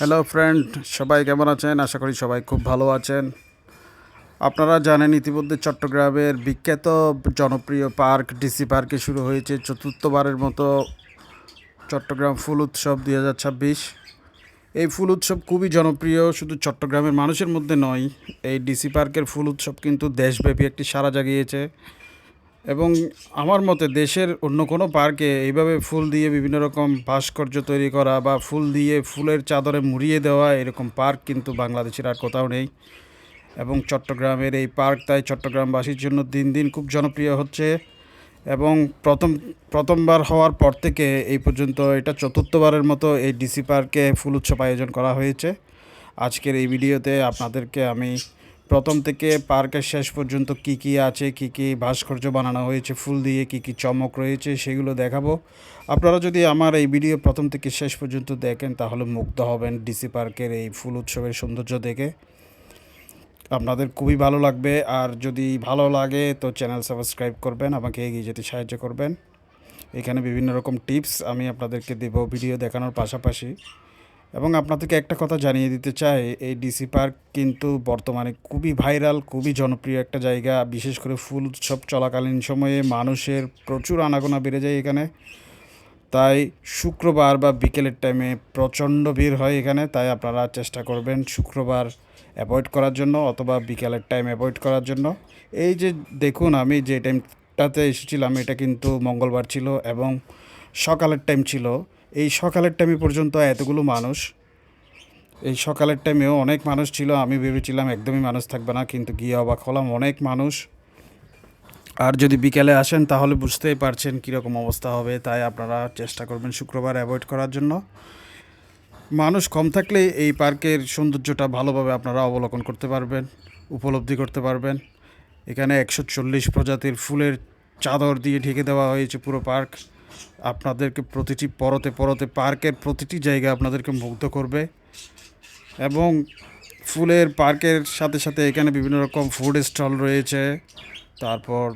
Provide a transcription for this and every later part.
Hello friend সবাই কেমন আছেন? আশা করি সবাই খুব ভালো আছেন। আপনারা জানেন, ইতিমধ্যে চট্টগ্রামের বিখ্যাত জনপ্রিয় পার্ক, ডিসি পার্কে শুরু হয়েছে চতুর্থবারের মতো চট্টগ্রাম ফুল উৎসব দুই হাজার ছাব্বিশ। এই ফুল উৎসব খুবই জনপ্রিয়, শুধু চট্টগ্রামের মানুষের মধ্যে নয়, এই ডিসি পার্কের ফুল উৎসব কিন্তু দেশব্যাপী একটি সাড়া জাগিয়েছে। এবং আমার মতে দেশের অন্য কোনো পার্কে এইভাবে ফুল দিয়ে বিভিন্ন রকম ভাস্কর্য তৈরি করা বা ফুল দিয়ে ফুলের চাদরে মুড়িয়ে দেওয়া এরকম পার্ক কিন্তু বাংলাদেশের আর কোথাও নেই। এবং চট্টগ্রামের এই পার্ক তাই চট্টগ্রামবাসীর জন্য দিন দিন খুব জনপ্রিয় হচ্ছে। এবং প্রথম, প্রথমবার হওয়ার পর থেকে এই পর্যন্ত এটা চতুর্থবারের মতো এই ডিসি পার্কে ফুল উৎসব আয়োজন করা হয়েছে। আজকের এই ভিডিওতে আপনাদেরকে আমি প্রথম থেকে পার্কের শেষ পর্যন্ত কি কি আছে, কি কি ভাস্কর্য বানানো হয়েছে, ফুল দিয়ে কি কি চমক রয়েছে, সেগুলো দেখাবো। আপনারা যদি আমার এই ভিডিও প্রথম থেকে শেষ পর্যন্ত দেখেন, তাহলে মুগ্ধ হবেন ডিসি পার্কের এই ফুল উৎসবের সৌন্দর্য দেখে। আপনাদের খুবই ভালো লাগবে, আর যদি ভালো লাগে তো চ্যানেল সাবস্ক্রাইব করবেন, আমাকে এগিয়ে যেতে সাহায্য করবেন। এখানে বিভিন্ন রকম টিপস আমি আপনাদেরকে দেব ভিডিও দেখানোর পাশাপাশি। এবং আপনাদেরকে একটা কথা জানিয়ে দিতে চাই, এই ডিসি পার্ক কিন্তু বর্তমানে খুবই ভাইরাল, খুবই জনপ্রিয় একটা জায়গা। বিশেষ করে ফুল উৎসব চলাকালীন সময়ে মানুষের প্রচুর আনাগোনা বেড়ে যায় এখানে। তাই শুক্রবার বা বিকেলের টাইমে প্রচণ্ড ভিড় হয় এখানে, তাই আপনারা চেষ্টা করবেন শুক্রবার অ্যাভয়েড করার জন্য অথবা বিকেলের টাইম অ্যাভয়েড করার জন্য। এই যে দেখুন, আমি যে টাইমটাতে এসেছিলাম, এটা কিন্তু মঙ্গলবার ছিল এবং সকালের টাইম ছিল। এই সকালের টাইমে পর্যন্ত এতগুলো মানুষ, এই সকালের টাইমেও অনেক মানুষ ছিল, আমি ভেবেছিলাম একদমই মানুষ থাকবে না, কিন্তু গিয়ে অবাক হলাম, অনেক মানুষ। আর যদি বিকেলে আসেন, তাহলে বুঝতেই পারছেন কীরকম অবস্থা হবে, তাই আপনারা চেষ্টা করবেন শুক্রবার অ্যাভয়েড করার জন্য। মানুষ কম থাকলে এই পার্কের সৌন্দর্যটা ভালোভাবে আপনারা অবলোকন করতে পারবেন, উপলব্ধি করতে পারবেন। এখানে একশো চল্লিশ প্রজাতির ফুলের চাদর দিয়ে ঢেকে দেওয়া হয়েছে পুরো পার্ক। আপনাদেরকে প্রতিটি পরতে পরতে পার্কের প্রতিটি জায়গা আপনাদেরকে মুগ্ধ করবে এবং ফুলের পার্কের সাথে সাথে এখানে বিভিন্ন রকম ফুড স্টল রয়েছে, তারপর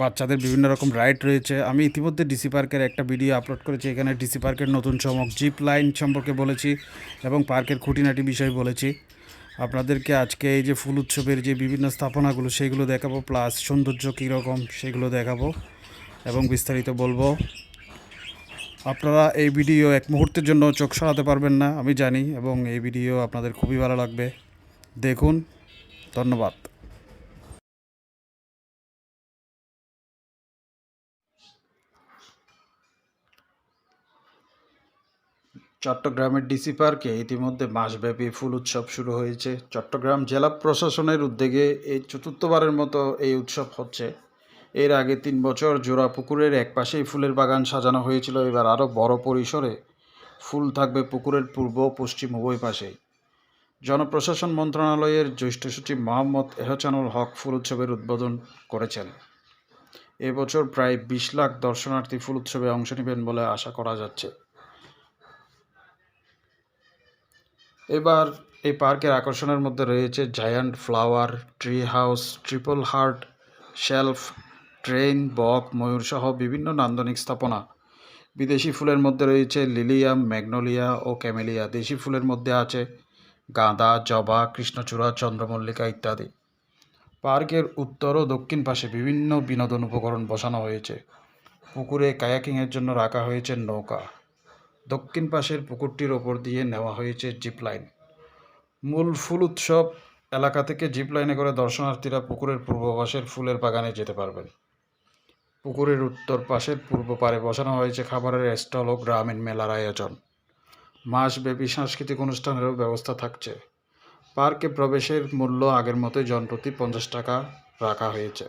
বাচ্চাদের বিভিন্ন রকম রাইড রয়েছে। আমি ইতিমধ্যে ডিসি পার্কের একটা ভিডিও আপলোড করেছি, এখানে ডিসি পার্কের নতুন চমক জিপ লাইন সম্পর্কে বলেছি এবং পার্কের খুঁটিনাটি বিষয় বলেছি। আপনাদেরকে আজকে এই যে ফুল উৎসবের যে বিভিন্ন স্থাপনাগুলো, সেগুলো দেখাবো, প্লাস সৌন্দর্য কীরকম সেগুলো দেখাবো। এবং বিস্তারিত বলব। আপনারা এই ভিডিও এক মুহূর্তের জন্য চোখ সরাতে পারবেন না, আমি জানি, এবং এই ভিডিও আপনাদের খুবই ভালো লাগবে। দেখুন, ধন্যবাদ। চট্টগ্রামের ডিসি পার্কে ইতিমধ্যে মাসব্যাপী ফুল উৎসব শুরু হয়েছে। চট্টগ্রাম জেলা প্রশাসনের উদ্যোগে এই চতুর্থবারের মতো এই উৎসব হচ্ছে। এর আগে তিন বছর জোড়া পুকুরের এক পাশেই ফুলের বাগান সাজানো হয়েছিল। এবার আরও বড় পরিসরে ফুল থাকবে পুকুরের পূর্ব পশ্চিম উভয় পাশেই। জনপ্রশাসন মন্ত্রণালয়ের জ্যেষ্ঠ সচিব মোহাম্মদ এহসানুল হক ফুল উৎসবের উদ্বোধন করেছেন। এবছর প্রায় বিশ লাখ দর্শনার্থী ফুল উৎসবে অংশ নেবেন বলে আশা করা যাচ্ছে। এবার এই পার্কের আকর্ষণের মধ্যে রয়েছে giant flower, tree house, triple heart, shelf train, বক ময়ূর সহ বিভিন্ন নান্দনিক স্থাপনা। বিদেশি ফুলের মধ্যে রয়েছে লিলিয়াম, ম্যাগনোলিয়া ও ক্যামেলিয়া। দেশি ফুলের মধ্যে আছে গাঁদা, জবা, কৃষ্ণচূড়া, চন্দ্রমল্লিকা ইত্যাদি। পার্কের উত্তর ও দক্ষিণ পাশে বিভিন্ন বিনোদন উপকরণ বসানো হয়েছে। পুকুরে কায়াকিংয়ের জন্য রাখা হয়েছে নৌকা। দক্ষিণ পাশের পুকুরটির ওপর দিয়ে নেওয়া হয়েছে জিপ লাইন। মূল ফুল উৎসব এলাকা থেকে জিপ লাইনে করে দর্শনার্থীরা পুকুরের পূর্ব পাশের ফুলের বাগানে যেতে পারবেন। পুকুরের উত্তর পাশের পূর্ব পারে বসানো হয়েছে খাবারের স্টল ও গ্রামীণ মেলার আয়োজন। মাসব্যাপী সাংস্কৃতিক অনুষ্ঠানেরও ব্যবস্থা থাকছে। পার্কে প্রবেশের মূল্য আগের মতোই জনপ্রতি পঞ্চাশ টাকা রাখা হয়েছে।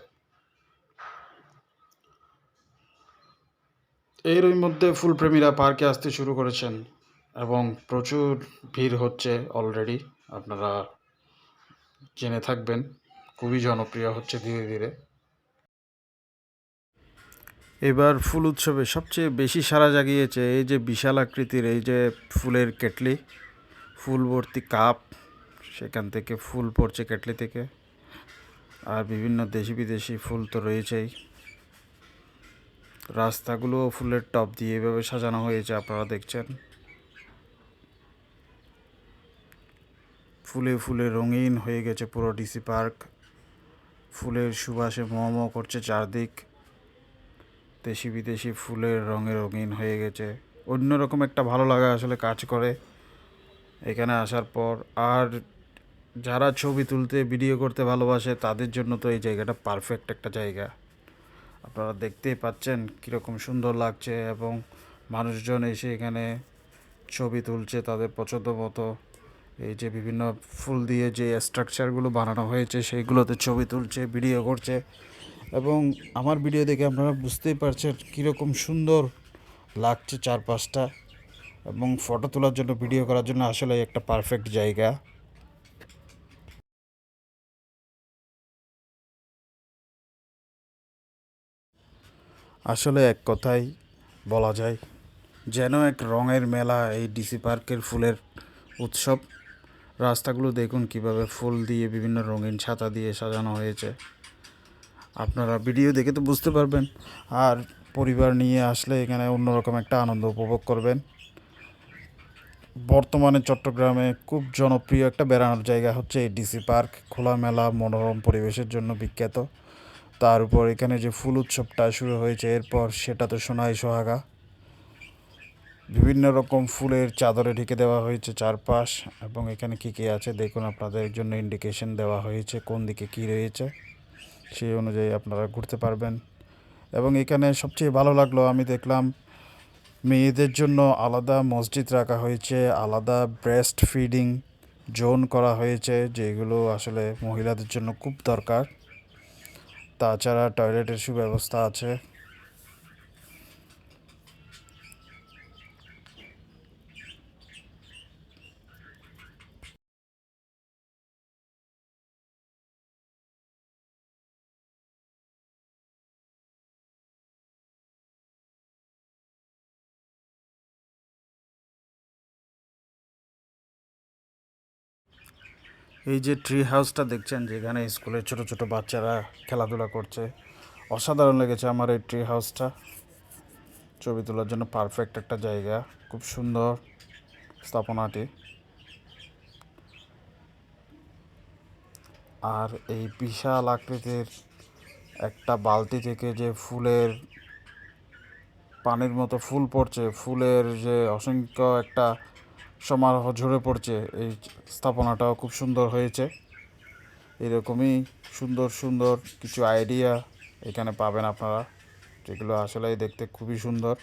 এরই মধ্যে ফুলপ্রেমীরা পার্কে আসতে শুরু করেছেন এবং প্রচুর ভিড় হচ্ছে অলরেডি। আপনারা জেনে থাকবেন, খুবই জনপ্রিয় হচ্ছে ধীরে ধীরে। এবার ফুল উৎসবে সবচেয়ে বেশি সাড়া জাগিয়েছে এই যে বিশাল আকৃতির এই যে ফুলের কেটলি, ফুল ভর্তি কাপ, সেখান থেকে ফুল পড়ছে কেটলি থেকে। আর বিভিন্ন দেশি বিদেশি ফুল তো রয়েছেই। রাস্তাগুলো ফুলের টব দিয়ে এভাবে সাজানো হয়েছে, আপনারা দেখছেন। ফুলে ফুলে রঙিন হয়ে গেছে পুরো ডিসি পার্ক। ফুলের সুবাসে মোমো করছে চারদিক। দেশি বিদেশি ফুলের রঙে রঙিন হয়ে গেছে। অন্যরকম একটা ভালো লাগা আসলে কাজ করে। এখানে আসার পর আর যারা ছবি তুলতে, ভিডিও করতে ভালোবাসে, তাদের জন্য তো এই জায়গাটা পারফেক্ট একটা জায়গা। আপনারা দেখতেই পাচ্ছেন কীরকম সুন্দর লাগছে এবং মানুষজন এসে এখানে ছবি তুলছে তাদের পছন্দ মতো। এই যে বিভিন্ন ফুল দিয়ে যে স্ট্রাকচারগুলো বানানো হয়েছে, সেইগুলোতে ছবি তুলছে, ভিডিও করছে। এবং আমার ভিডিও দেখে আপনারা বুঝতেই পারছেন কীরকম সুন্দর লাগছে চারপাশটা এবং ফটো তোলার জন্য ভিডিও করার জন্য আসলে একটা পারফেক্ট জায়গা। আসলে এক কথায় বলা যায়, যেন এক রঙের মেলা এই ডিসি পার্কের ফুলের উৎসব। রাস্তাগুলো দেখুন কীভাবে ফুল দিয়ে বিভিন্ন রঙিন ছাতা দিয়ে সাজানো হয়েছে। আপনারা ভিডিও দেখে তো বুঝতে পারবেন। আর পরিবার নিয়ে আসলে এখানে অন্যরকম একটা আনন্দ উপভোগ করবেন। বর্তমানে চট্টগ্রামে খুব জনপ্রিয় একটা বেড়ানোর জায়গা হচ্ছে এই ডিসি পার্ক। খোলামেলা, মনোরম পরিবেশের জন্য বিখ্যাত। তার উপর এখানে যে ফুল উৎসবটা শুরু হয়েছে, এরপর সেটা তো সোনাই সোহাগা। বিভিন্ন রকম ফুলের চাদরে ঢেকে দেওয়া হয়েছে চারপাশ এবং এখানে কী কী আছে, দেখুন, আপনাদের জন্য ইন্ডিকেশন দেওয়া হয়েছে কোন দিকে কী রয়েছে। সেই অনুযায়ী আপনারা ঘুরতে পারবেন। এবং এখানে সবচেয়ে ভালো লাগল, আমি দেখলাম মেয়েদের জন্য আলাদা মসজিদ রাখা হয়েছে, আলাদা ব্রেস্ট ফিডিং জোন করা হয়েছে, যেগুলো আসলে মহিলাদের জন্য খুব দরকার। তাছাড়া টয়লেটের সুব্যবস্থা আছে। এই যে ট্রি হাউসটা দেখছেন, যেখানে স্কুলের ছোট ছোট বাচ্চারা খেলাধুলা করছে, অসাধারণ লেগেছে আমার এই ট্রি হাউসটা ছবি তোলার জন্য পারফেক্ট একটা জায়গা, খুব সুন্দর স্থাপনাটি। আর এই বিশাল আকৃতির একটা বালতি থেকে যে ফুলের, পানির মতো ফুল পড়ছে, ফুলের যে অসংখ্য একটা সমারোহ ঝরে পড়ছে। এই স্থাপনাটাও খুব সুন্দর হয়েছে। এরকমই সুন্দর সুন্দর কিছু আইডিয়া এখানে পাবেন আপনারা, যেগুলো আসলেই দেখতে খুবই সুন্দর।